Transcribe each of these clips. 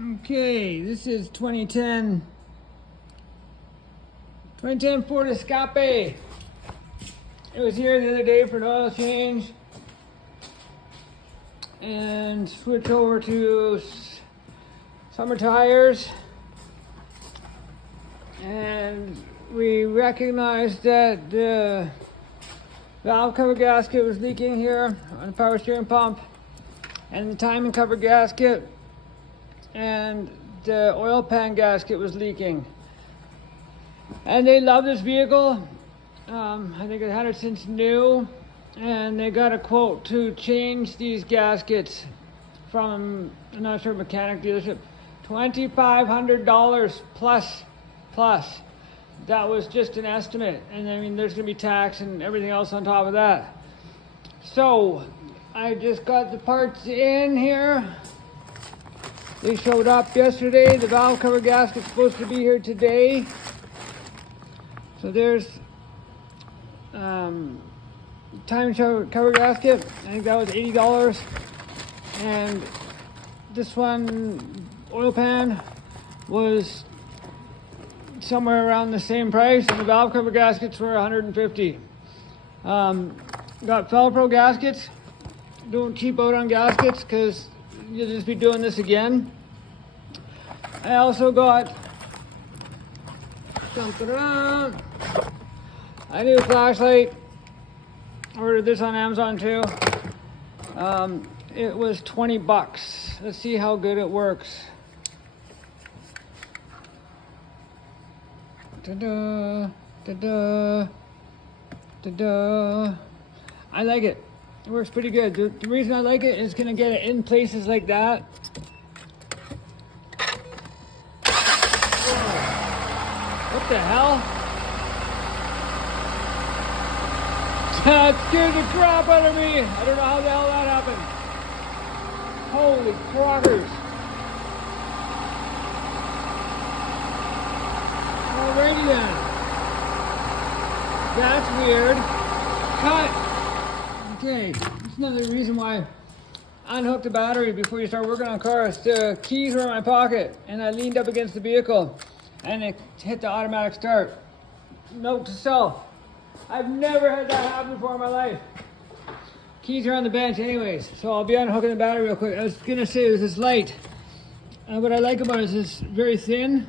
Okay, this is 2010 Ford Escape. It was here the other day for an oil change and switch over to summer tires, and we recognized that the valve cover gasket was leaking here on the power steering pump, and the timing cover gasket and the oil pan gasket was leaking. And they love this vehicle. I think they had it since new, and they got a quote to change these gaskets from, I'm not sure, mechanic dealership, $2,500 plus. That was just an estimate, and I mean there's gonna be tax and everything else on top of that. So I just got the parts in here. They showed up yesterday. The valve cover gasket's supposed to be here today. So there's time cover gasket. I think that was $80. And this one, oil pan, was somewhere around the same price, and the valve cover gaskets were $150. Got Felpro gaskets. Don't cheap out on gaskets because you'll just be doing this again. I also got I need a flashlight. Ordered this on Amazon too. It was $20. Let's see how good it works. Ta-da, ta-da, ta-da. I like it. It works pretty good. The reason I like it is gonna get it in places like that. What the hell? That scared the crap out of me. I don't know how the hell that happened. Holy crackers. Alrighty then. That's weird. Cut. Okay, that's another reason why I unhooked the battery before you start working on cars. The keys were in my pocket, and I leaned up against the vehicle, and it hit the automatic start. Note to self, I've never had that happen before in my life. Keys are on the bench anyways, so I'll be unhooking the battery real quick. I was gonna say there's this light. What I like about it is it's very thin,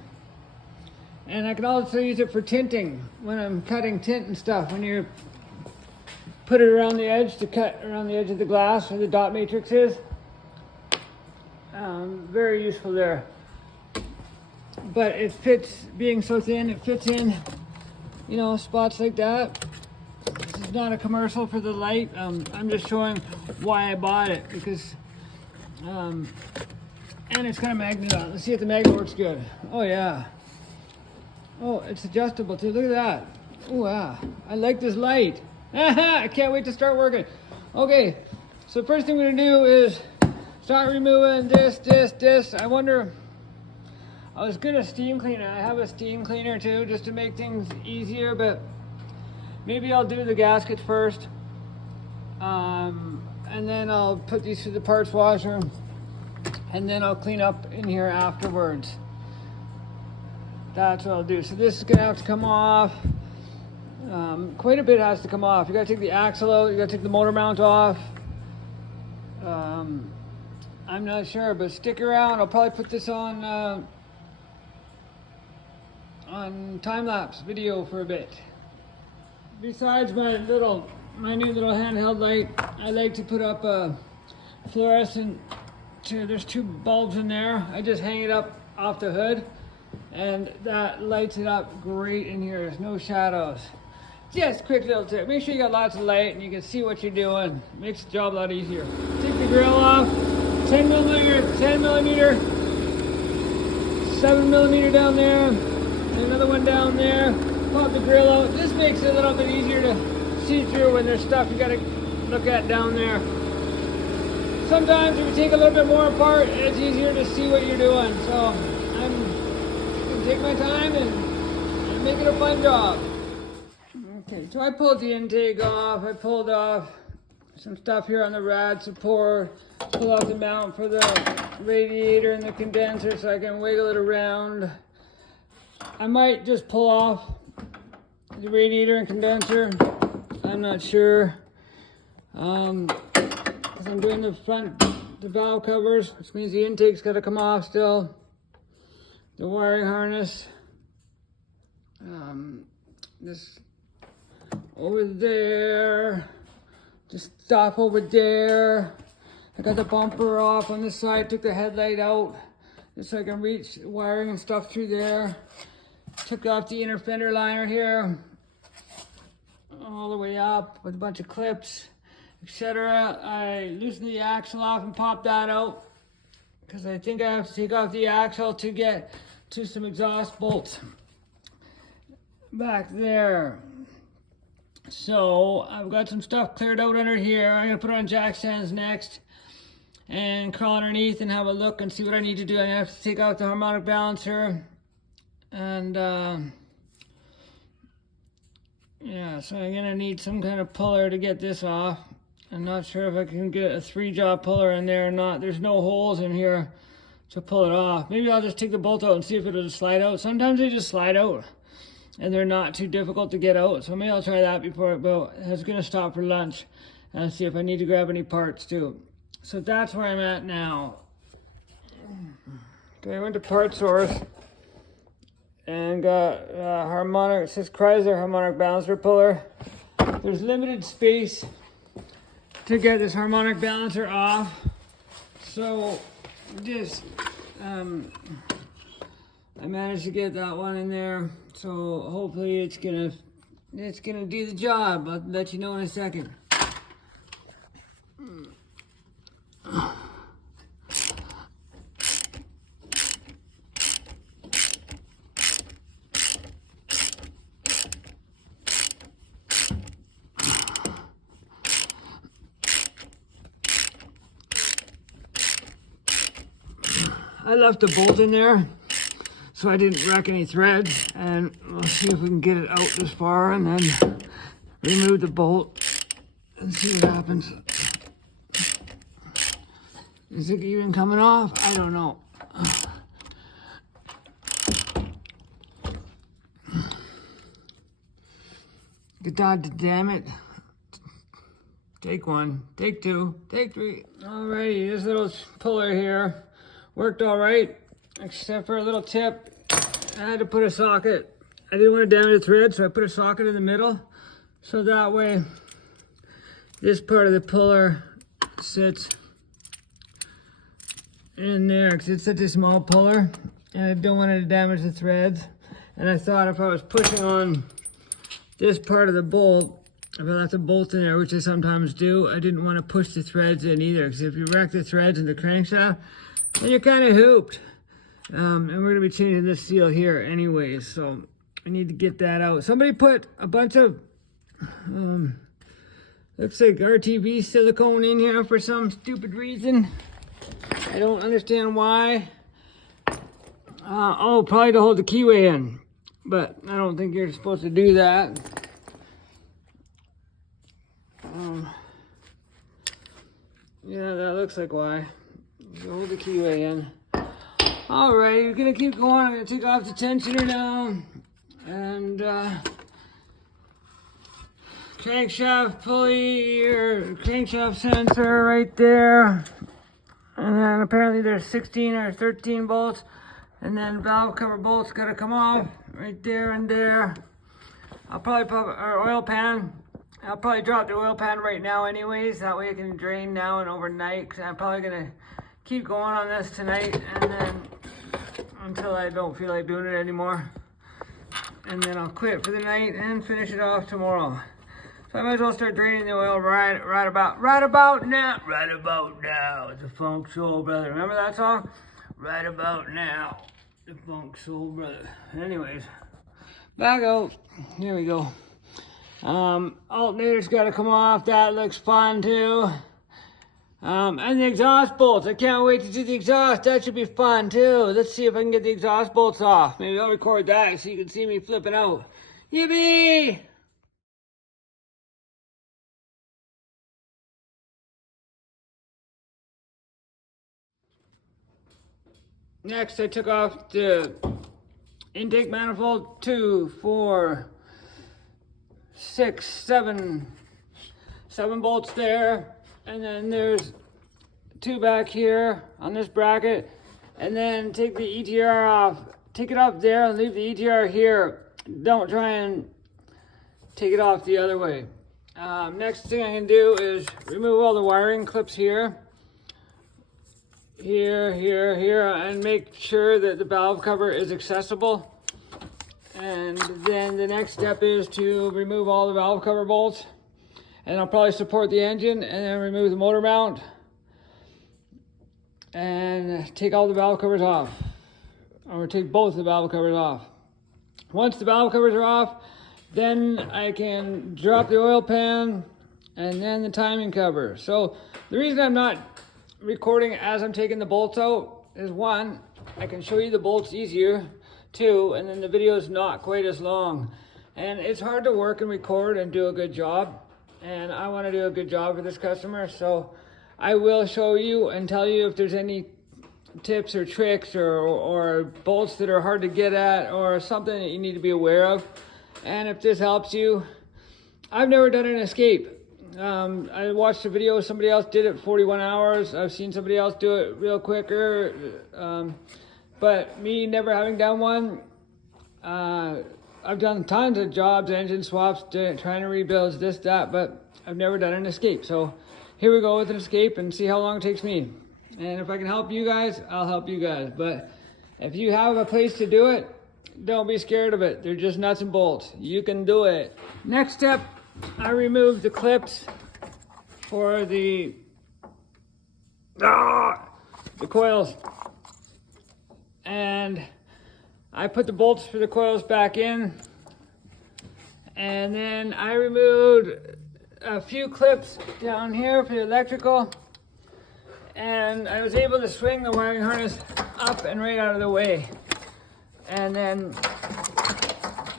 and I can also use it for tinting when I'm cutting tint and stuff. When you put it around the edge to cut around the edge of the glass where the dot matrix is. Very useful there. But it fits, being so thin, it fits in, you know, spots like that. This is not a commercial for the light. I'm just showing why I bought it, because, and it's got a magnet on it. Let's see if the magnet works good. Oh yeah. Oh, it's adjustable too. Look at that. Oh yeah. I like this light. I can't wait to start working. Okay, so first thing we're gonna do is start removing this. I wonder, I was gonna steam clean it. I have a steam cleaner too, just to make things easier, but maybe I'll do the gaskets first. And then I'll put these through the parts washer, and then I'll clean up in here afterwards. That's what I'll do. So this is gonna have to come off. Quite a bit has to come off. You gotta take the axle out, you gotta take the motor mount off. I'm not sure, but stick around. I'll probably put this on time-lapse video for a bit. Besides my new little handheld light, I like to put up a fluorescent. There's two bulbs in there. I just hang it up off the hood, and that lights it up great in here. There's no shadows. Just quick little tip. Make sure you got lots of light and you can see what you're doing. Makes the job a lot easier. Take the grill off. 10 millimeter, 7 millimeter down there, and another one down there. Pop the grill out. This makes it a little bit easier to see through when there's stuff you gotta look at down there. Sometimes if you take a little bit more apart, it's easier to see what you're doing. So I'm gonna take my time and make it a fun job. Okay, so I pulled the intake off. I pulled off some stuff here on the rad support, pull out the mount for the radiator and the condenser so I can wiggle it around. I might just pull off the radiator and condenser. I'm not sure. Because I'm doing the valve covers, which means the intake's got to come off still. The wiring harness. This over there. Just stop over there. I got the bumper off on this side, took the headlight out just so I can reach wiring and stuff through there. Took off the inner fender liner here, all the way up with a bunch of clips, etc. I loosened the axle off and popped that out because I think I have to take off the axle to get to some exhaust bolts back there. So I've got some stuff cleared out under here. I'm gonna put it on jack stands next and crawl underneath and have a look and see what I need to do. I have to take out the harmonic balancer and yeah, so I'm gonna need some kind of puller to get this off. I'm not sure if I can get a 3-jaw puller in there or not. There's no holes in here to pull it off. Maybe I'll just take the bolt out and see if it'll just slide out. Sometimes they just slide out and they're not too difficult to get out. So maybe I'll try that before, but I was gonna stop for lunch and see if I need to grab any parts too. So that's where I'm at now. Okay, I went to Part Source and got harmonic, it says Chrysler harmonic balancer puller. There's limited space to get this harmonic balancer off. So just, I managed to get that one in there. So hopefully it's gonna do the job. I'll let you know in a second. I left a bolt in there so I didn't wreck any threads, and we'll see if we can get it out this far and then remove the bolt and see what happens. Is it even coming off? I don't know. God damn it. Take one, take two, take three. Alrighty, this little puller here worked all right, except for a little tip. I had to put a socket. I didn't want to damage the thread, so I put a socket in the middle. So that way, this part of the puller sits in there, because it's such a small puller, and I don't want it to damage the threads. And I thought if I was pushing on this part of the bolt, if I left a bolt in there, which I sometimes do, I didn't want to push the threads in either, because if you wreck the threads in the crankshaft, then you're kind of hooped. And we're going to be changing this seal here anyways, so I need to get that out. Somebody put a bunch of, looks like RTV silicone in here for some stupid reason. I don't understand why. Oh, probably to hold the keyway in, but I don't think you're supposed to do that. Yeah, that looks like why. Hold the keyway in. Alright, you're gonna keep going. I'm gonna take off the tensioner now. And crankshaft pulley or crankshaft sensor right there. And then apparently there's 16 or 13 bolts. And then valve cover bolts gotta come off right there and there. I'll probably pop our oil pan. I'll probably drop the oil pan right now anyways. That way it can drain now and overnight. Cause I'm probably gonna keep going on this tonight and then until I don't feel like doing it anymore. And then I'll quit for the night and finish it off tomorrow. So I might as well start draining the oil right about now. Right about now. The Funk Soul Brother. Remember that song? Right about now. The Funk Soul Brother. Anyways, back out. Here we go. Alternator's got to come off. That looks fun too. And the exhaust bolts. I can't wait to do the exhaust. That should be fun too. Let's see if I can get the exhaust bolts off. Maybe I'll record that so you can see me flipping out. Yippee! Next, I took off the intake manifold, 2, 4, 6, 7 bolts there, and then there's 2 back here on this bracket, and then take the ETR off. Take it off there and leave the ETR here. Don't try and take it off the other way. Next thing I can do is remove all the wiring clips here, and make sure that the valve cover is accessible. And then the next step is to remove all the valve cover bolts, and I'll probably support the engine and then remove the motor mount and take all the valve covers off, or take both the valve covers off. Once the valve covers are off, then I can drop the oil pan and then the timing cover. So the reason I'm not recording as I'm taking the bolts out is, 1, I can show you the bolts easier, 2, and then the video is not quite as long. And it's hard to work and record and do a good job, and I want to do a good job for this customer, so I will show you and tell you if there's any tips or tricks or bolts that are hard to get at or something that you need to be aware of. And if this helps you, I've never done an escape. I watched a video, somebody else did it 41 hours. I've seen somebody else do it real quicker. But me never having done one, I've done tons of jobs, engine swaps, trying to rebuild this, that, but I've never done an escape. So here we go with an escape and see how long it takes me. And if I can help you guys, I'll help you guys. But if you have a place to do it, don't be scared of it. They're just nuts and bolts. You can do it. Next step, I removed the clips for the coils. And I put the bolts for the coils back in. And then I removed a few clips down here for the electrical. And I was able to swing the wiring harness up and right out of the way. And then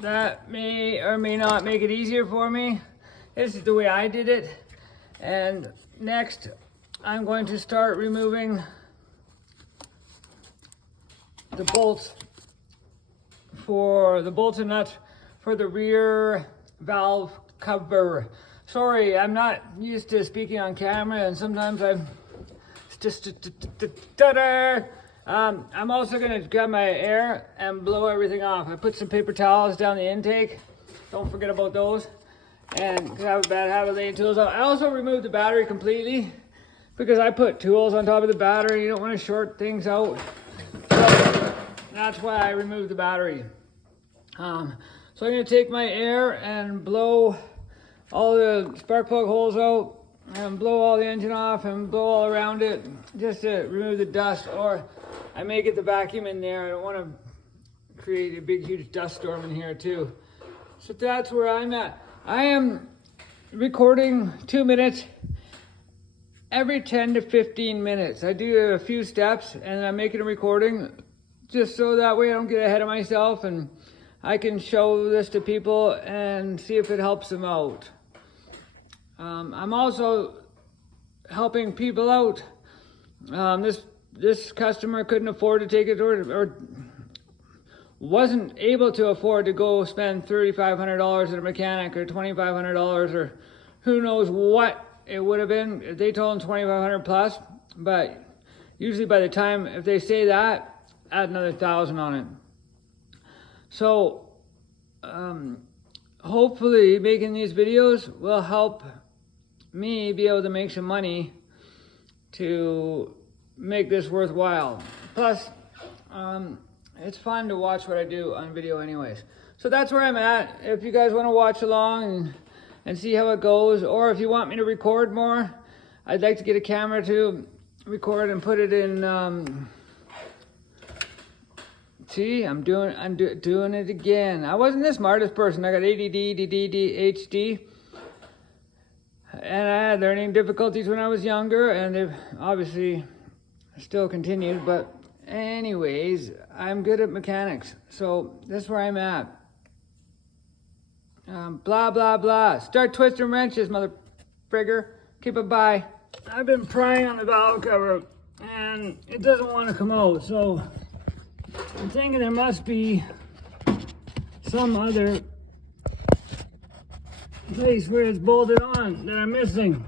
that may or may not make it easier for me. This is the way I did it. And next, I'm going to start removing the bolts and nuts for the rear valve cover. Sorry, I'm not used to speaking on camera, and sometimes I'm just I'm also gonna grab my air and blow everything off. I put some paper towels down the intake. Don't forget about those. And I have a bad habit of laying tools out. I also removed the battery completely because I put tools on top of the battery. You don't want to short things out. So that's why I removed the battery. So I'm gonna take my air and blow all the spark plug holes out and blow all the engine off and blow all around it just to remove the dust, or I may get the vacuum in there. I don't want to create a big huge dust storm in here too. So that's where I'm at. I am recording 2 minutes every 10 to 15 minutes. I do a few steps and I'm making a recording just so that way I don't get ahead of myself and I can show this to people and see if it helps them out. I'm also helping people out. This customer couldn't afford to take it or wasn't able to afford to go spend $3,500 at a mechanic or $2,500 or who knows what it would have been if they told them $2,500 plus. But usually by the time, if they say that, add another $1,000 on it. So hopefully making these videos will help me be able to make some money to make this worthwhile. Plus, it's fun to watch what I do on video anyways. So that's where I'm at. If you guys want to watch along and see how it goes, or if you want me to record more, I'd like to get a camera to record and put it in, see, I'm doing it again. I wasn't the smartest person. I got ADD, ADHD, and I had learning difficulties when I was younger, and they've obviously still continued, but anyways, I'm good at mechanics, so that's where I'm at. Blah, blah, blah. Start twisting wrenches, mother frigger. Okay, bye-bye. I've been prying on the valve cover, and it doesn't want to come out, so I'm thinking there must be some other place where it's bolted on that I'm missing.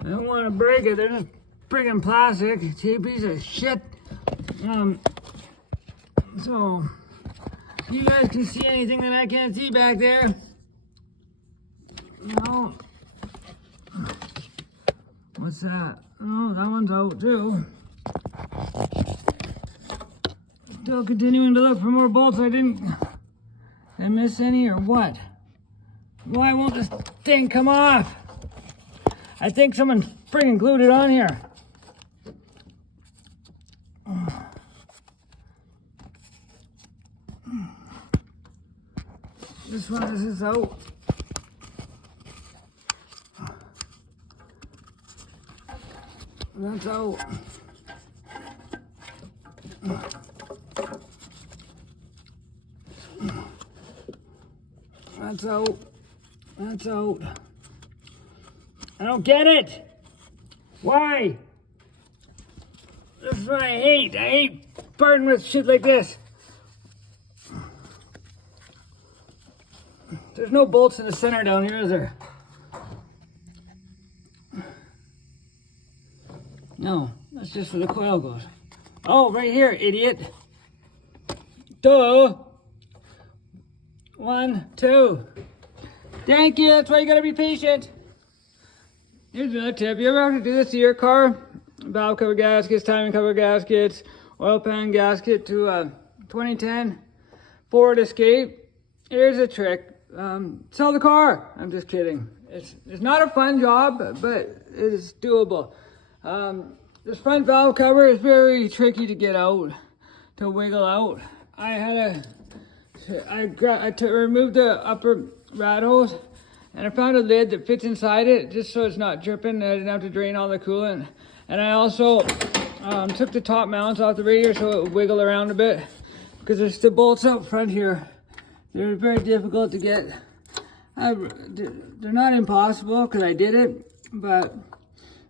I don't want to break it. They're just friggin' plastic, cheap piece of shit. So you guys can see anything that I can't see back there? No. What's that? Oh, that one's out too. Still continuing to look for more bolts. Did I miss any or what? Why won't this thing come off? I think someone friggin' glued it on here. This one is out. That's out. That's out. That's out. I don't get it. Why? This is what I hate. I hate parting with shit like this. There's no bolts in the center down here, is there? No, that's just where the coil goes. Oh, right here, idiot. Duh. 1, 2. Thank you, that's why you gotta be patient. Here's another tip. You ever have to do this to your car? Valve cover gaskets, timing cover gaskets, oil pan gasket to a 2010 Ford Escape. Here's a trick. Sell the car. I'm just kidding. It's not a fun job, but it is doable. This front valve cover is very tricky to get out, to wiggle out. I removed the upper rat hose, and I found a lid that fits inside it just so it's not dripping. I didn't have to drain all the coolant. And I also took the top mounts off the radiator so it would wiggle around a bit, because there's the bolts up front here. They're very difficult to get. They're not impossible because I did it, but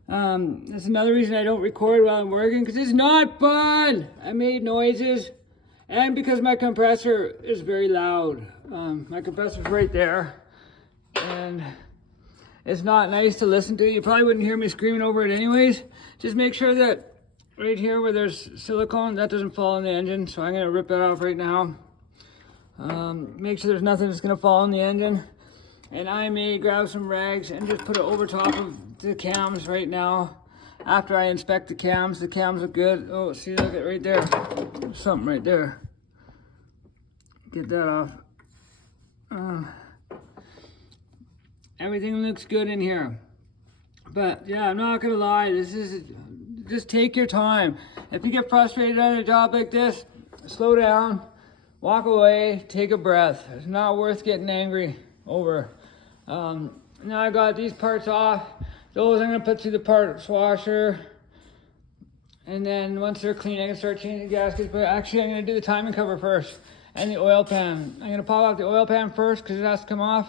that's another reason I don't record while I'm working, because it's not fun. I made noises, and because my compressor is very loud. My compressor's right there, and it's not nice to listen to. You probably wouldn't hear me screaming over it anyways. Just make sure that right here where there's silicone, that doesn't fall in the engine. So I'm gonna rip that off right now. Make sure there's nothing that's gonna fall in the engine. And I may grab some rags and just put it over top of the cams right now. After I inspect the cams look good. Oh, see, look at right there. There's something right there. Get that off. Everything looks good in here. But yeah, I'm not gonna lie, just take your time. If you get frustrated on a job like this, slow down, walk away, take a breath. It's not worth getting angry over. Now I got these parts off. Those I'm gonna put through the parts washer. And then once they're clean, I can start changing the gaskets. But actually, I'm gonna do the timing cover first and the oil pan. I'm gonna pop off the oil pan first because it has to come off.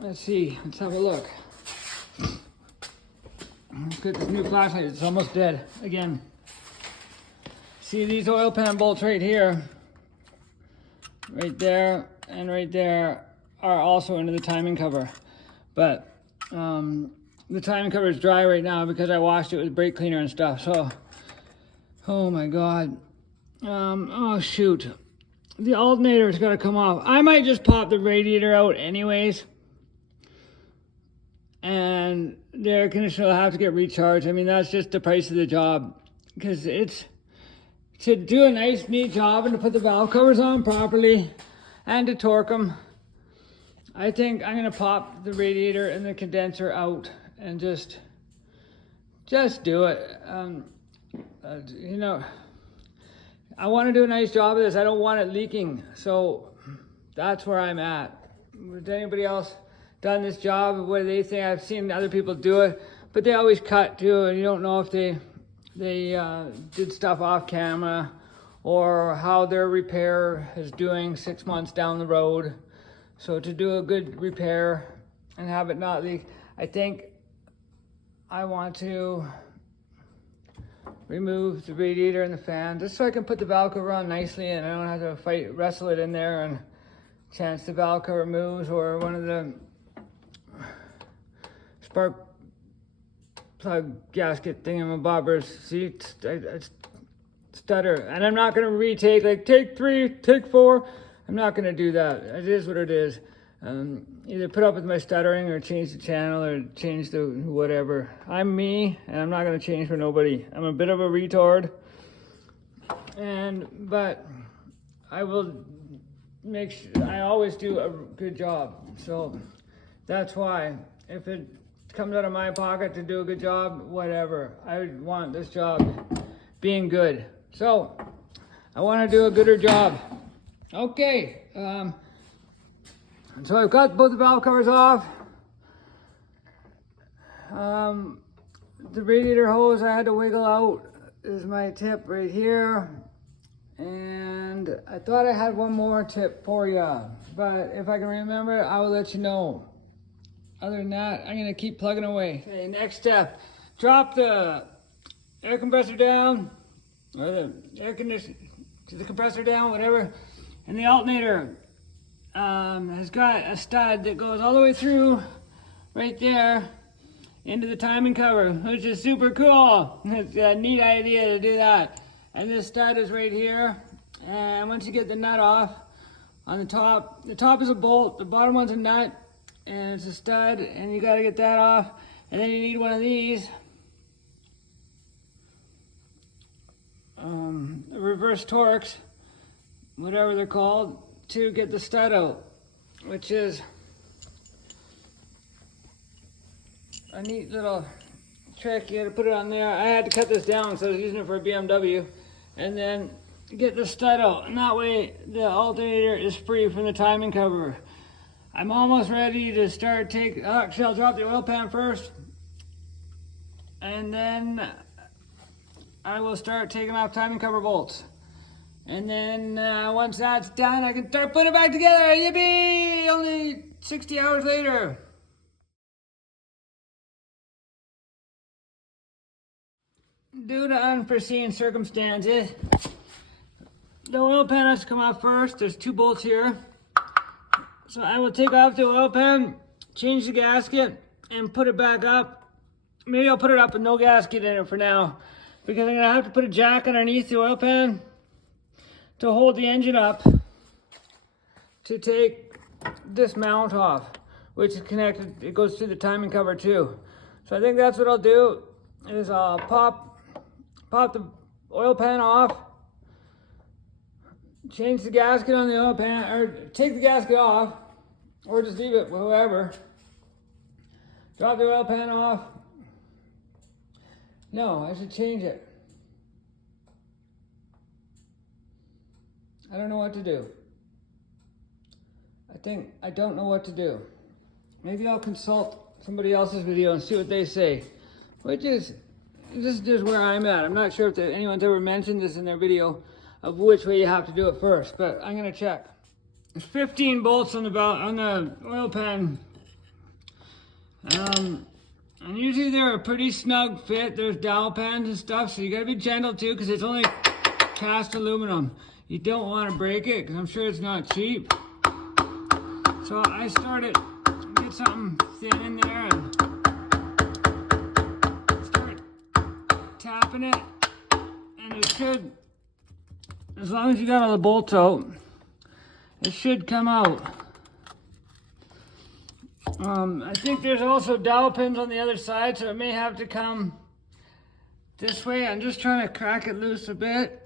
Let's see, let's have a look. Let's get this new flashlight, it's almost dead again. See these oil pan bolts right here, right there, and right there are also into the timing cover. But the timing cover is dry right now because I washed it with brake cleaner and stuff. So, oh my God. Oh shoot. The alternator's gotta come off. I might just pop the radiator out anyways. And the air conditioner will have to get recharged. I mean, that's just the price of the job. Because it's to do a nice, neat job and to put the valve covers on properly and to torque them. I think I'm gonna pop the radiator and the condenser out and just do it. You know, I want to do a nice job of this. I don't want it leaking. So that's where I'm at. Has anybody else done this job? What do they think? I've seen other people do it, but they always cut too, and you don't know if they did stuff off camera or how their repair is doing 6 months down the road. So to do a good repair and have it not leak, I think I want to remove the radiator and the fan, just so I can put the valve cover on nicely and I don't have to wrestle it in there, and chance the valve cover moves or one of the spark plug gasket thingamabobbers. See, I stutter, and I'm not gonna retake, like take 3, take 4. I'm not gonna do that. It is what it is. Either put up with my stuttering or change the channel or change the whatever. I'm me, and I'm not gonna change for nobody. I'm a bit of a retard, but I will make sure I always do a good job. So that's why if it comes out of my pocket to do a good job, whatever. I want this job being good. So I want to do a gooder job. Okay. So I've got both the valve covers off. The radiator hose I had to wiggle out is my tip right here. And I thought I had one more tip for you, but if I can remember, I will let you know. Other than that, I'm gonna keep plugging away. Okay, next step, drop the air compressor down, or the the compressor down, whatever. And the alternator has got a stud that goes all the way through right there into the timing cover, which is super cool. It's a neat idea to do that. And this stud is right here. And once you get the nut off on the top is a bolt, the bottom one's a nut, and it's a stud, and you gotta get that off. And then you need one of these, reverse Torx, whatever they're called, to get the stud out, which is a neat little trick. You gotta put it on there. I had to cut this down, so I was using it for a BMW, and then get the stud out, and that way the alternator is free from the timing cover. I'm almost ready to start actually I'll drop the oil pan first, and then I will start taking off timing cover bolts. And then once that's done, I can start putting it back together. Yippee! Only 60 hours later. Due to unforeseen circumstances, the oil pan has to come off first. There's 2 bolts here. So I will take off the oil pan, change the gasket, and put it back up. Maybe I'll put it up with no gasket in it for now, because I'm gonna have to put a jack underneath the oil pan to hold the engine up to take this mount off, which is connected, it goes through the timing cover too. So I think that's what I'll do, is I'll pop the oil pan off, change the gasket on the oil pan, or take the gasket off, or just leave it, however. Drop the oil pan off. No, I should change it. I don't know what to do. I don't know what to do. Maybe I'll consult somebody else's video and see what they say, which is, this is just where I'm at. I'm not sure if anyone's ever mentioned this in their video of which way you have to do it first, but I'm gonna check. There's 15 bolts on the oil pan. And usually they're a pretty snug fit. There's dowel pans and stuff, so you gotta be gentle too, because it's only cast aluminum. You don't want to break it, because I'm sure it's not cheap. So I started to get something thin in there and start tapping it, and it should, as long as you got all the bolts out, it should come out. I think there's also dowel pins on the other side, so it may have to come this way. I'm just trying to crack it loose a bit.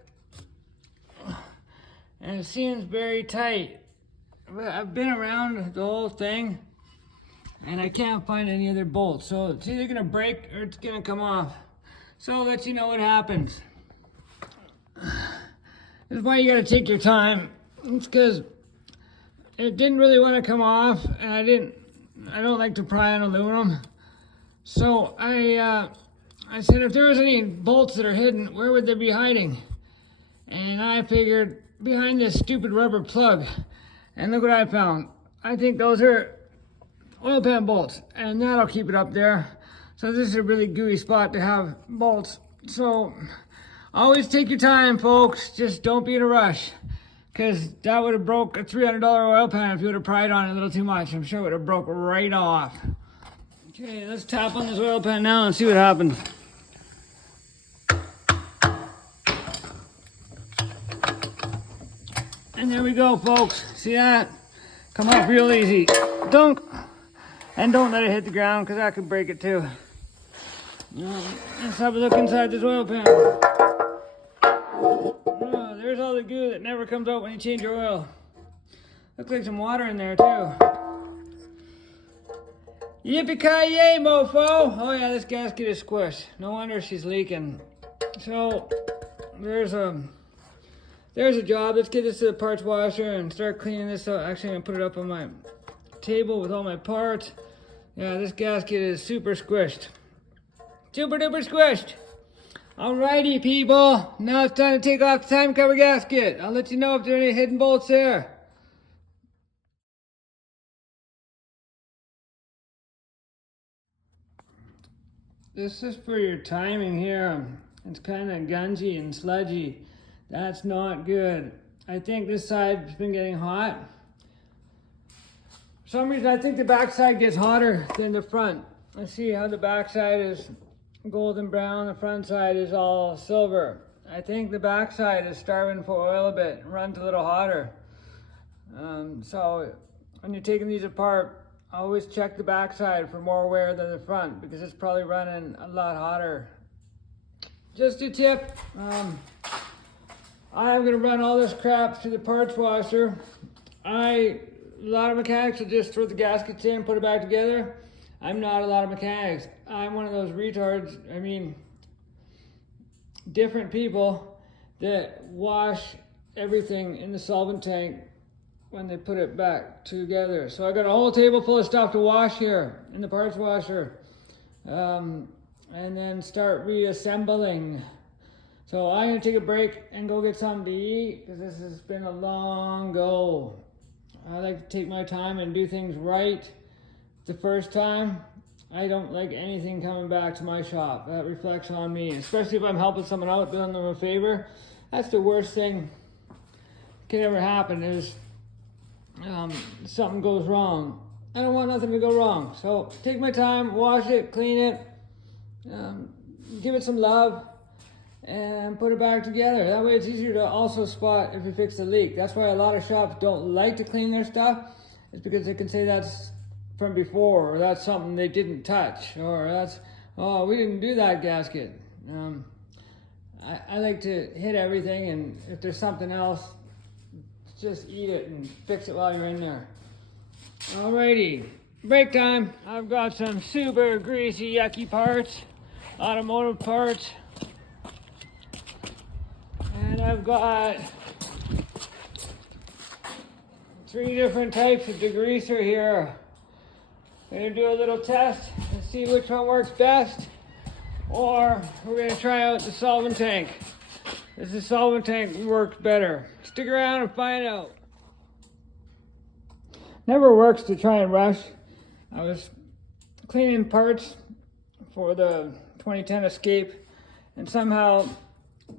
And it seems very tight. I've been around the whole thing and I can't find any other bolts. So it's either gonna break or it's gonna come off. So I'll let you know what happens. This is why you gotta take your time. It's because it didn't really want to come off, and I don't like to pry on aluminum. So I said, if there was any bolts that are hidden, where would they be hiding? And I figured behind this stupid rubber plug. And look what I found. I think those are oil pan bolts, and that'll keep it up there. So this is a really gooey spot to have bolts. So Always take your time, folks. Just don't be in a rush. Because that would have broke a $300 oil pan if you would have pried on it a little too much. I'm sure it would have broke right off. Okay, let's tap on this oil pan now and see what happens. And there we go, folks. See that? Come off real easy. Dunk. And don't let it hit the ground because that could break it too. Let's have a look inside this oil pan. Oh, there's all the goo that never comes out when you change your oil. Looks like some water in there too. Yippee-ki-yay, mofo! Oh yeah, this gasket is squished. No wonder she's leaking. So, there's a job. Let's get this to the parts washer and start cleaning this up. Actually, I'm gonna put it up on my table with all my parts. Yeah, this gasket is super squished. Super duper squished. Alrighty, people. Now it's time to take off the time cover gasket. I'll let you know if there are any hidden bolts there. This is for your timing here. It's kind of gungy and sludgy. That's not good. I think this side's been getting hot. For some reason, I think the back side gets hotter than the front. Let's see how the back side is golden brown, the front side is all silver. I think the back side is starving for oil a bit, runs a little hotter. So when you're taking these apart, always check the back side for more wear than the front because it's probably running a lot hotter. Just a tip, I'm gonna run all this crap through the parts washer. A lot of mechanics will just throw the gaskets in, put it back together. I'm not a lot of mechanics. I'm one of those retards, different people that wash everything in the solvent tank when they put it back together. So I got a whole table full of stuff to wash here in the parts washer. And then start reassembling. So I'm gonna take a break and go get something to eat because this has been a long go. I like to take my time and do things right the first time. I don't like anything coming back to my shop. That reflects on me, especially if I'm helping someone out, doing them a favor. That's the worst thing that can ever happen is something goes wrong. I don't want nothing to go wrong. So take my time, wash it, clean it, give it some love, and put it back together. That way it's easier to also spot if you fix the leak. That's why a lot of shops don't like to clean their stuff. It's because they can say that's from before, or that's something they didn't touch, or that's, oh, we didn't do that gasket. I like to hit everything, and if there's something else, just eat it and fix it while you're in there. Alrighty, break time. I've got some super greasy, yucky parts, automotive parts. And I've got 3 different types of degreaser here. We're gonna do a little test and see which one works best, or we're gonna try out the solvent tank. Does the solvent tank work better? Stick around and find out. Never works to try and rush. I was cleaning parts for the 2010 Escape, and somehow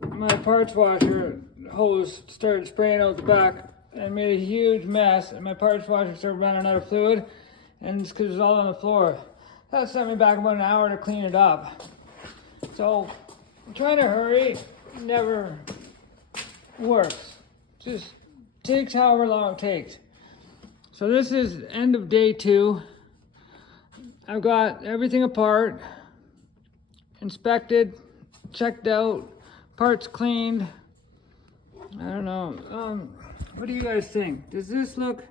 my parts washer hose started spraying out the back and made a huge mess, and my parts washer started running out of fluid, and it's because it was all on the floor. That sent me back about an hour to clean it up. So trying to hurry never works. Just takes however long it takes. So this is end of day 2. I've got everything apart, inspected, checked out, parts cleaned. I don't know. What do you guys think? Does this look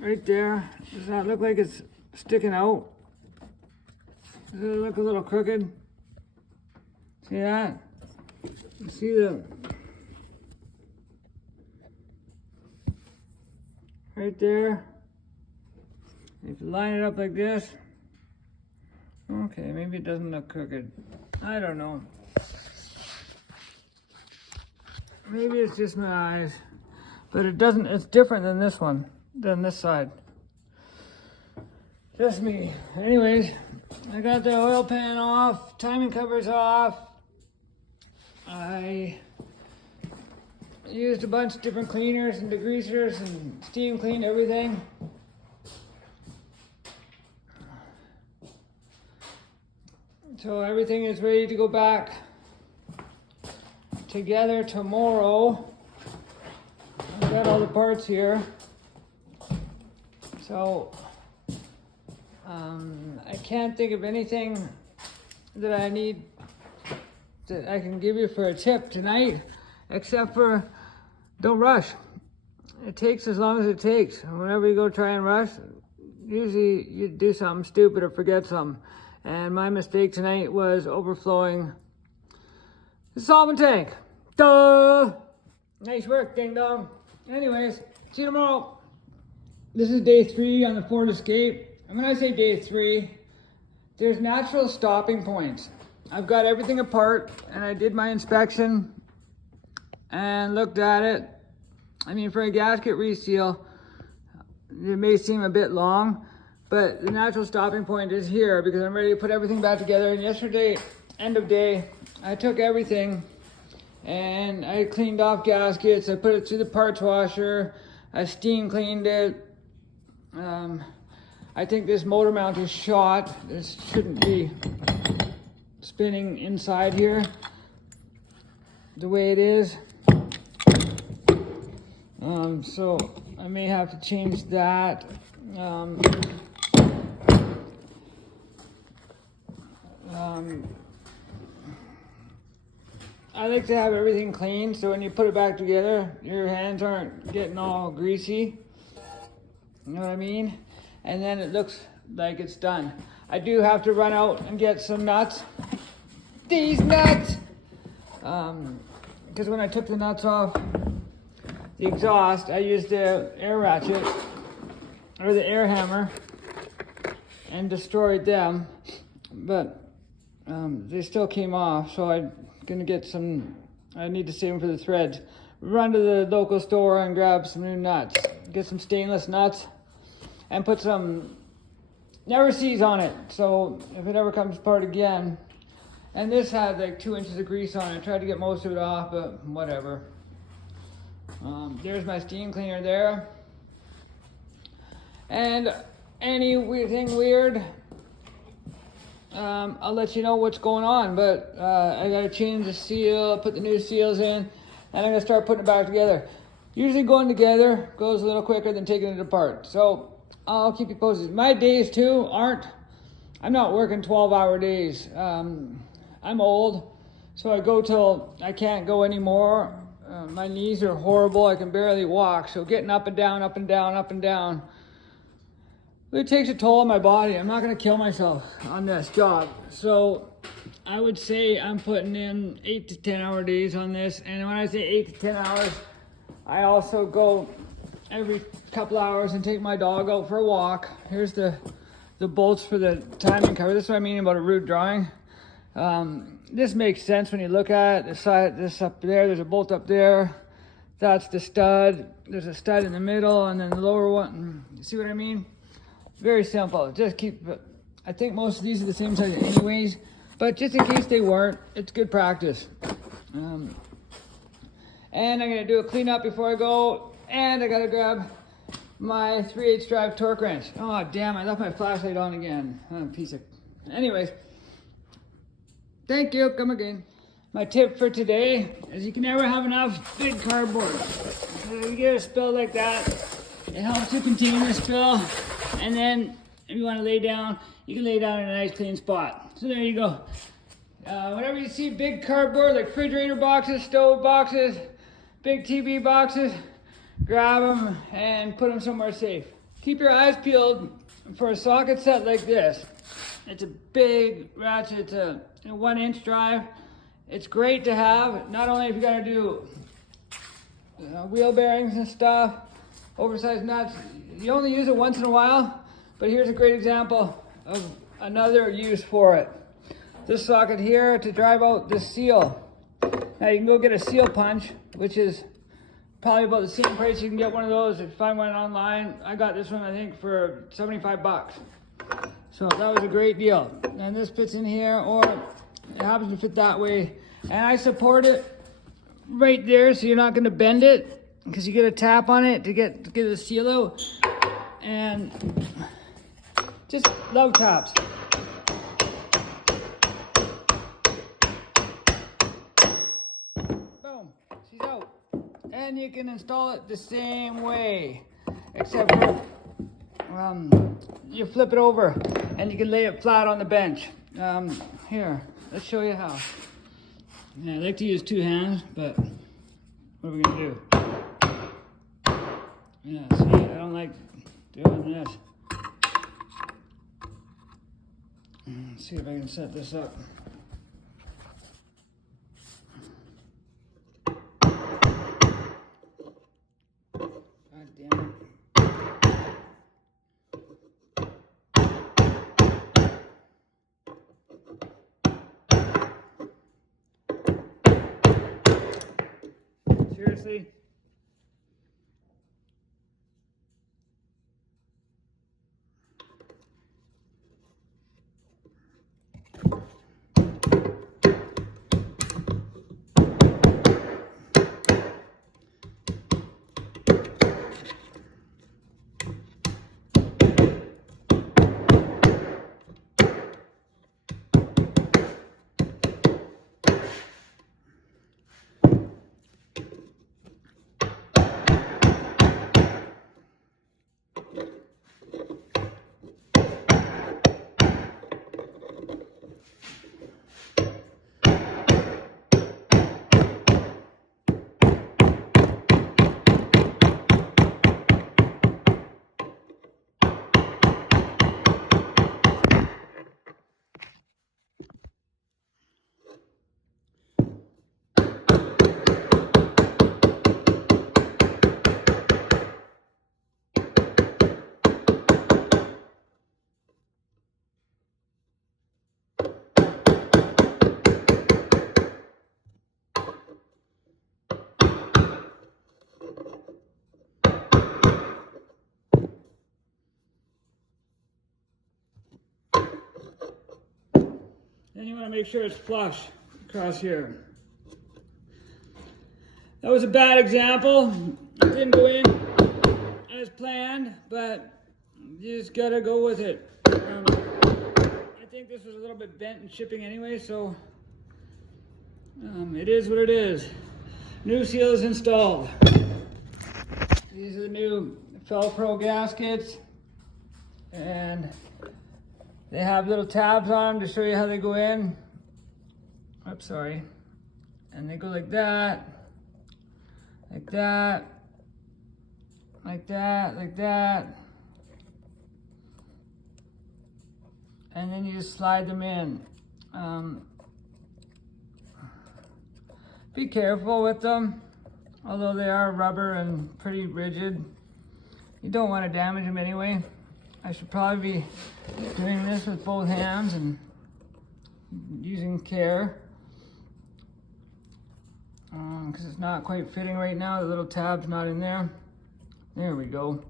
right there? Does that look like it's sticking out? Does it look a little crooked? See that? See the right there? If you line it up like this, okay, maybe it doesn't look crooked. I don't know. Maybe it's just my eyes, but it doesn't, it's different than this one, than this side. Just me. Anyways, I got the oil pan off, timing covers off, I used a bunch of different cleaners and degreasers and steam cleaned everything. So everything is ready to go back together tomorrow. I've got all the parts here. So I can't think of anything that I need that I can give you for a tip tonight, except for don't rush. It takes as long as it takes. Whenever you go try and rush, usually you do something stupid or forget something. And my mistake tonight was overflowing the solvent tank. Duh! Nice work, ding dong. Anyways, see you tomorrow. This is day 3 on the Ford Escape. And when I say day 3, there's natural stopping points. I've got everything apart and I did my inspection and looked at it. I mean, for a gasket reseal, it may seem a bit long, but the natural stopping point is here because I'm ready to put everything back together. And yesterday, end of day, I took everything and I cleaned off gaskets. I put it through the parts washer. I steam cleaned it. I think this motor mount is shot. This shouldn't be spinning inside here the way it is. So I may have to change that. I like to have everything clean so when you put it back together, your hands aren't getting all greasy. You know what I mean? And then it looks like it's done. I do have to run out and get some nuts. These nuts! Because when I took the nuts off the exhaust, I used the air ratchet or the air hammer and destroyed them. But they still came off, so I'm gonna get some. I need to save them for the threads. Run to the local store and grab some new nuts. Get some stainless nuts and put some never sees on it, so if it ever comes apart again. And this had like 2 inches of grease on it. I tried to get most of it off, but whatever. There's my steam cleaner there. And anything weird, I'll let you know what's going on. But I gotta change the seal, put the new seals in, and I'm gonna start putting it back together. Usually going together goes a little quicker than taking it apart. So I'll keep you posted. My days too I'm not working 12-hour days. I'm old, so I go till I can't go anymore. My knees are horrible. I can barely walk. So getting up and down, up and down, up and down, it takes a toll on my body. I'm not going to kill myself on this job. So I would say I'm putting in 8 to 10 hour days on this. And when I say 8 to 10 hours, I also go every couple hours and take my dog out for a walk. Here's the bolts for the timing cover. This is what I mean about a rude drawing. This makes sense when you look at it. The side, this up there, there's a bolt up there. That's the stud. There's a stud in the middle, and then the lower one. You see what I mean? Very simple. Just keep. I think most of these are the same size anyways, but just in case they weren't, it's good practice. And I'm gonna do a cleanup before I go, and I gotta grab my 3/8 drive torque wrench. Oh damn! I left my flashlight on again. Oh, piece of. Anyways. Thank you, come again. My tip for today is you can never have enough big cardboard. So if you get a spill like that, it helps you contain the spill. And then if you want to lay down, you can lay down in a nice clean spot. So there you go. Whenever you see big cardboard like refrigerator boxes, stove boxes, big TV boxes, grab them and put them somewhere safe. Keep your eyes peeled for a socket set like this. It's a big ratchet, it's a 1-inch drive. It's great to have, not only if you gotta do wheel bearings and stuff, oversized nuts. You only use it once in a while, but here's a great example of another use for it. This socket here to drive out this seal. Now you can go get a seal punch, which is probably about the same price you can get one of those if you find one online. I got this one I think for 75 bucks. So that was a great deal. And this fits in here, or it happens to fit that way. And I support it right there so you're not going to bend it, because you get a tap on it to get the seal out. And just love taps. Boom, she's out. And you can install it the same way, except for you flip it over and you can lay it flat on the bench. Here, let's show you how. Yeah, I like to use 2 hands, but what are we gonna do? Yeah, see, I don't like doing this. Let's see if I can set this up. God damn it. Seriously? Then you want to make sure it's flush across here. That was a bad example. It didn't go in as planned, but you just gotta go with it. I think this was a little bit bent and chipping anyway, so it is what it is. New seal is installed. These are the new Felpro gaskets, and they have little tabs on them to show you how they go in. Oops, sorry. And they go like that, like that, like that, like that. And then you just slide them in. Be careful with them, although they are rubber and pretty rigid. You don't want to damage them anyway. I should probably be doing this with both hands and using care, because it's not quite fitting right now. The little tab's not in there. There we go.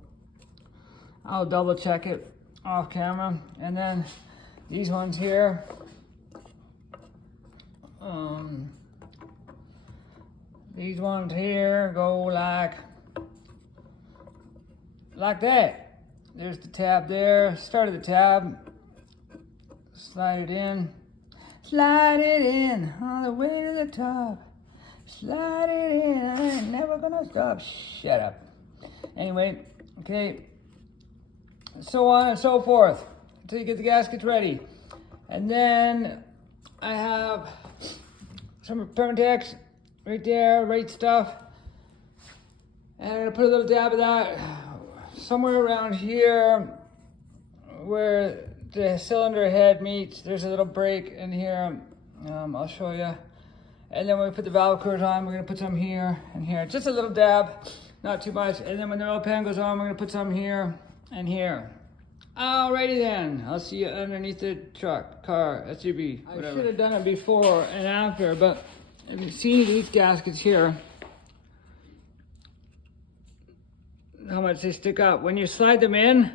I'll double check it off camera. And then these ones here, these ones here go like that. There's the tab there, start of the tab, slide it in all the way to the top, slide it in, I ain't never gonna stop, shut up. Anyway, okay, so on and so forth, until you get the gaskets ready. And then I have some Permatex right there, right stuff, and I'm gonna put a little dab of that somewhere around here where the cylinder head meets. There's a little break in here. I'll show you. And then when we put the valve covers on, we're gonna put some here and here. Just a little dab, not too much. And then when the oil pan goes on, we're gonna put some here and here. Alrighty then, I'll see you underneath the truck, car, SUV, whatever. I should have done it before and after, but if you see these gaskets here, how much they stick up. When you slide them in,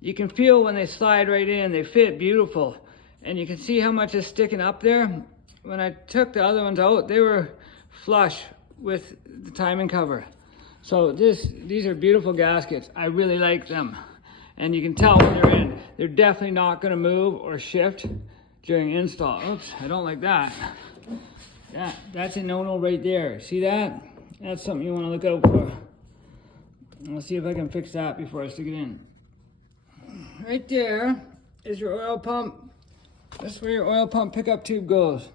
you can feel when they slide right in, they fit beautiful. And you can see how much is sticking up there. when I took the other ones out, they were flush with the timing cover. So these are beautiful gaskets. I really like them. And you can tell when they're in. They're definitely not gonna move or shift during install. Oops, I don't like that. That's a no-no right there. See that? That's something you wanna look out for. I'll see if I can fix that before I stick it in. Right there is your oil pump. That's where your oil pump pickup tube goes.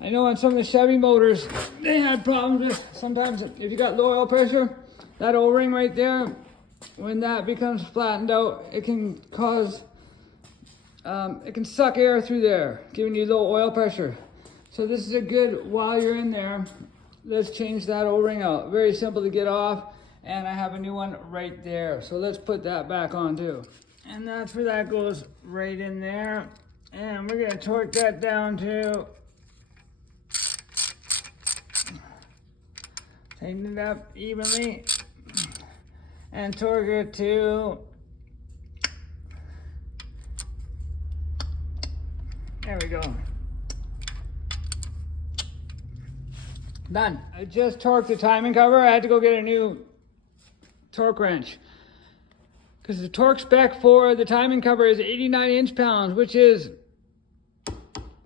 I know on some of the Chevy motors, they had problems with, sometimes if you got low oil pressure, that O-ring right there, when that becomes flattened out, it can cause, it can suck air through there, giving you low oil pressure. So this is a good, while you're in there, let's change that O-ring out. Very simple to get off, and I have a new one right there. So let's put that back on too. And that's where that goes, right in there. And we're gonna torque that down too. Tighten it up evenly and torque it to, there we go. Done. I just torqued the timing cover. I had to go get a new torque wrench because the torque spec for the timing cover is 89 inch-pounds, which is,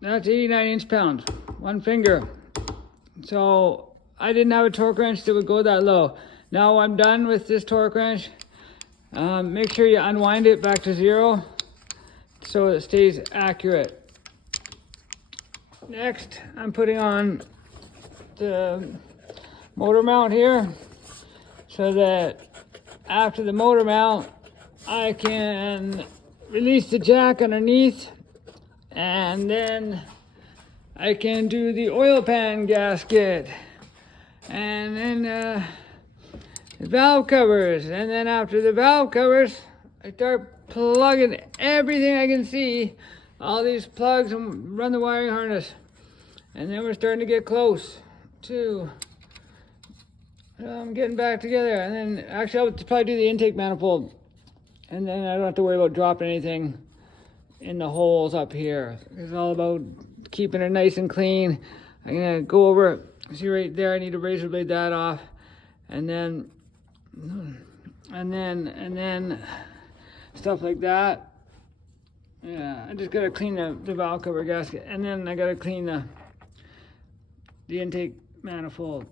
that's 89 inch-pounds, one finger. So I didn't have a torque wrench that would go that low. Now I'm done with this torque wrench. Make sure you unwind it back to 0 so it stays accurate. Next, I'm putting on the motor mount here so that after the motor mount, I can release the jack underneath, and then I can do the oil pan gasket, and then the valve covers, and then after the valve covers, I start plugging everything I can see, all these plugs, and run the wiring harness. And then we're starting to get close to getting back together. And then actually I'll probably do the intake manifold, and then I don't have to worry about dropping anything in the holes up here. It's all about keeping it nice and clean. I'm gonna go over it. See right there, I need to razor blade that off, and then stuff like that. Yeah, I just gotta clean the valve cover gasket, and then I gotta clean the intake manifold.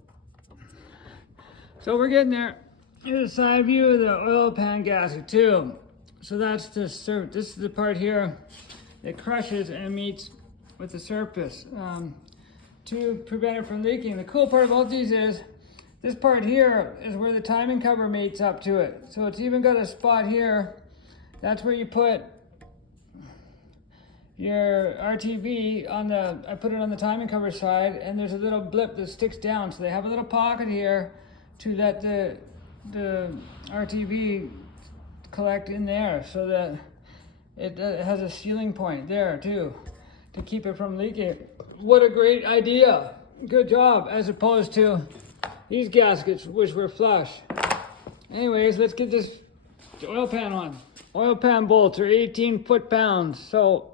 So we're getting there. Here's a side view of the oil pan gasket too. So that's the this is the part here that crushes and meets with the surface to prevent it from leaking. The cool part about these is this part here is where the timing cover mates up to it. So it's even got a spot here. That's where you put your RTV on the, I put it on the timing cover side, and there's a little blip that sticks down. So they have a little pocket here to let the RTV collect in there, so that it has a sealing point there too to keep it from leaking. What a great idea. Good job, as opposed to these gaskets, which were flush. Anyways, let's get this oil pan on. Oil pan bolts are 18 foot-pounds. So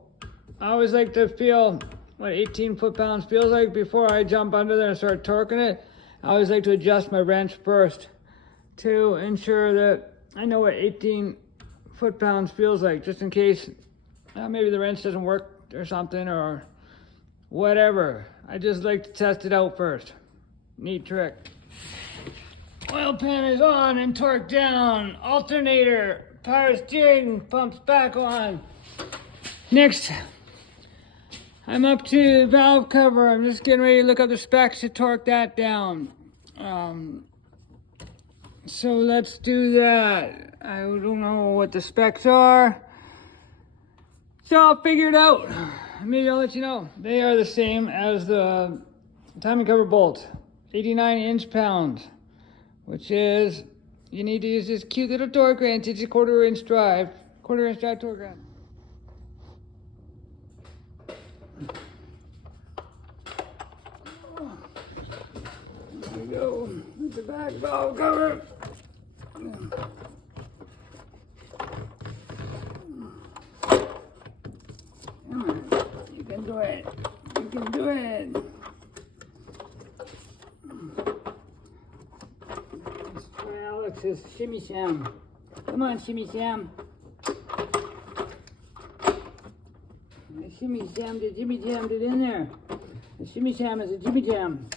I always like to feel what 18 foot-pounds feels like before I jump under there and start torquing it. I always like to adjust my wrench first to ensure that I know what 18 foot-pounds feels like, just in case maybe the wrench doesn't work or something or whatever. I just like to test it out first. Neat trick. Oil pan is on and torqued down. Alternator, power steering, pumps back on. Next, I'm up to the valve cover. I'm just getting ready to look up the specs to torque that down. So let's do that. I don't know what the specs are, so I'll figure it out. Maybe I'll let you know. They are the same as the timing cover bolt, 89 inch-pounds, which is, you need to use this cute little torque wrench. It's a quarter-inch drive torque wrench. There we go. With the back valve cover. You can do it. You can do says Shimmy Sham. Come on, Shimmy Sham. Shimmy Sham did Jimmy Jammed it in there. The Shimmy Sham is a Jimmy Jam.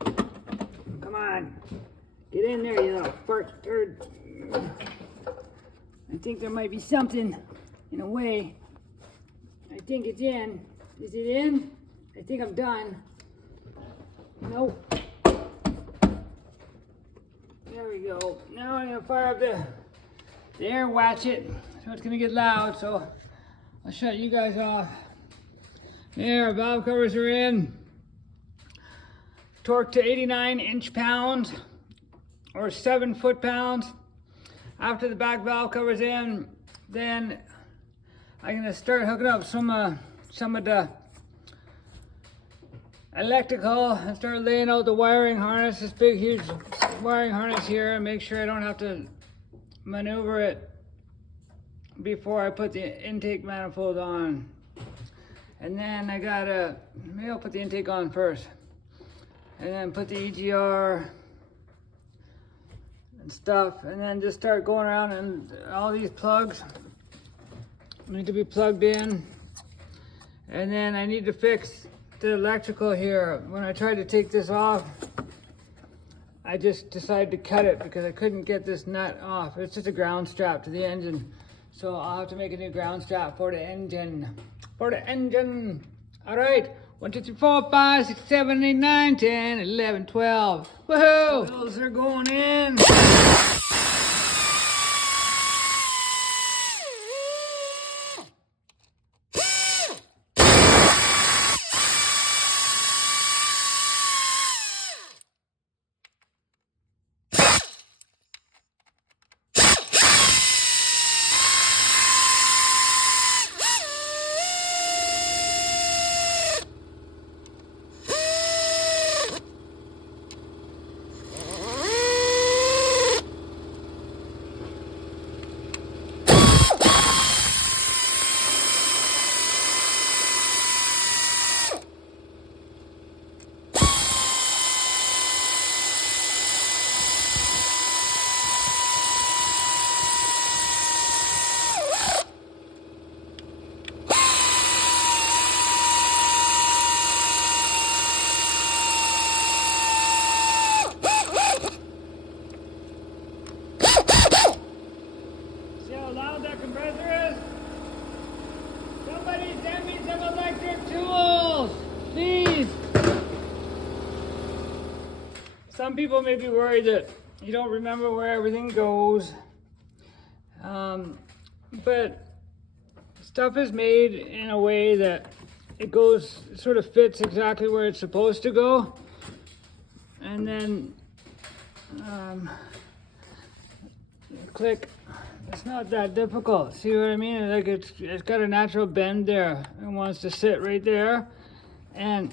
Come on. Get in there, you little fart turd. I think there might be something in a way. I think it's in. Is it in? I think I'm done. Nope. There we go. Now I'm gonna fire up the air watchet, so it's gonna get loud, so I'll shut you guys off. There, our valve covers are in. Torque to 89 inch-pounds or 7 foot-pounds. After the back valve cover's in, then I'm gonna start hooking up some of the electrical and start laying out the wiring harness, this big huge wiring harness here, and make sure I don't have to maneuver it before I put the intake manifold on. And then maybe I'll put the intake on first. And then put the EGR and stuff, and then just start going around, and all these plugs need to be plugged in. And then I need to fix the electrical here. When I tried to take this off, I just decided to cut it because I couldn't get this nut off. It's just a ground strap to the engine. So I'll have to make a new ground strap for the engine. All right. 1, 2, 3, 4, 5, 6, 7, 8, 9, 10, 11, 12. Woohoo! Those are going in. Some people may be worried that you don't remember where everything goes, but stuff is made in a way that it sort of fits exactly where it's supposed to go, and then click. It's not that difficult. See what I mean? Like it's got a natural bend there. It wants to sit right there, and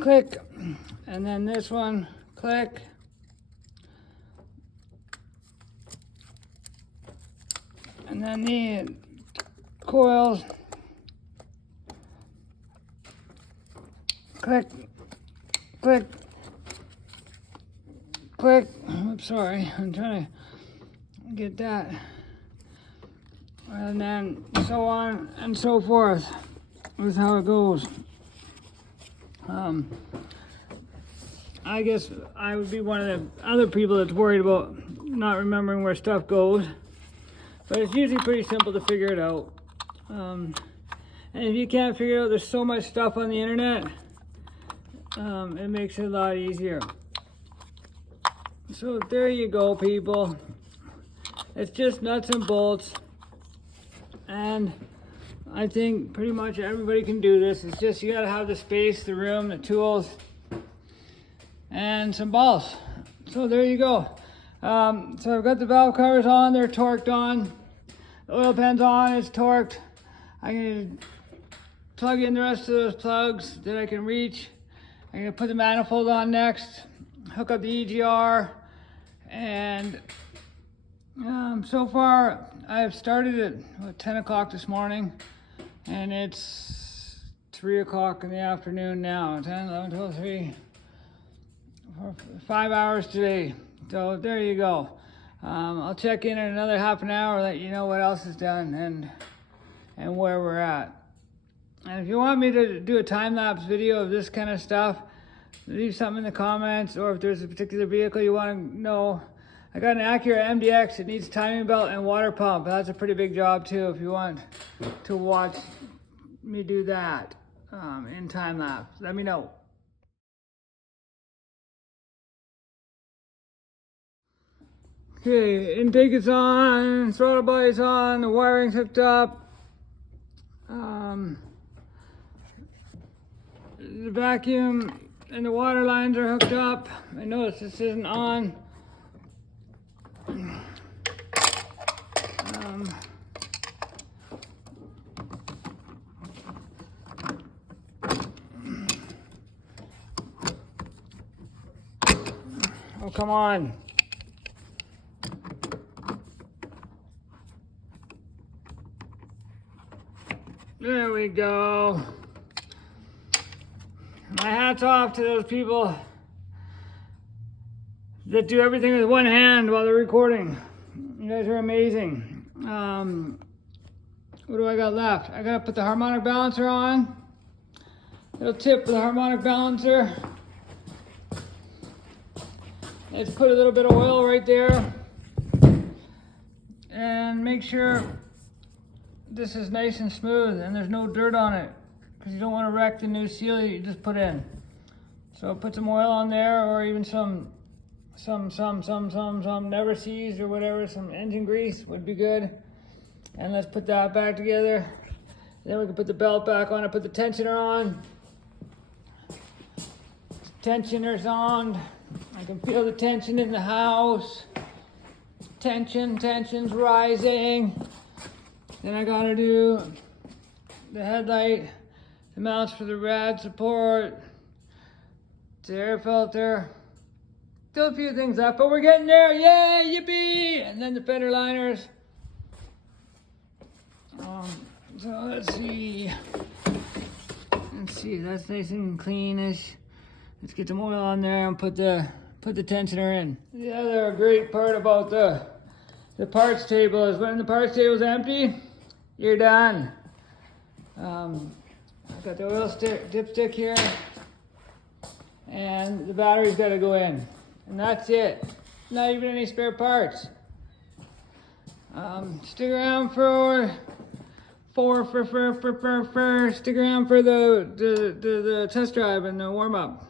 click. And then this one, click. And then the coils, click, click, click. Oops, sorry, I'm trying to get that. And then so on and so forth is how it goes. I guess I would be one of the other people that's worried about not remembering where stuff goes, but it's usually pretty simple to figure it out. And if you can't figure it out, there's so much stuff on the internet, it makes it a lot easier. So there you go, people. It's just nuts and bolts, and I think pretty much everybody can do this. It's just you gotta have the space, the room, the tools, and some balls. So there you go. So I've got the valve covers on, they're torqued on. The oil pan's on, it's torqued. I'm gonna plug in the rest of those plugs that I can reach. I'm gonna put the manifold on next, hook up the EGR, and so far I've started at 10 o'clock this morning, and it's 3 o'clock in the afternoon now. 10, 11, 12, 3, 4, 5 hours today. So there you go. I'll check in another half an hour, let you know what else is done and where we're at. And if you want me to do a time-lapse video of this kind of stuff, leave something in the comments, or if there's a particular vehicle you want to know. I got an Acura MDX. It needs timing belt and water pump. That's a pretty big job too if you want to watch me do that in time-lapse. Let me know. Okay, intake is on, throttle body's on, the wiring's hooked up. The vacuum and the water lines are hooked up. I notice this isn't on. Oh, come on. There we go. My hat's off to those people that do everything with one hand while they're recording. You guys are amazing. What do I got left? I gotta put the harmonic balancer on. Little tip for the harmonic balancer. Let's put a little bit of oil right there. And make sure this is nice and smooth and there's no dirt on it, because you don't want to wreck the new seal you just put in. So put some oil on there, or even some never seized or whatever, some engine grease would be good. And let's put that back together. Then we can put the belt back on and put the tensioner on. Tensioner's on. I can feel the tension in the house. Tension's rising. Then I gotta do the headlight, the mounts for the rad support, the air filter. Still a few things left, but we're getting there. Yay, yippee! And then the fender liners. So let's see. That's nice and cleanish. Let's get some oil on there and put the tensioner in. The other great part about the parts table is when the parts table is empty, you're done. I've got the oil dipstick here, and the battery's got to go in, and that's it. Not even any spare parts. Stick around for stick around for the test drive and the warm up.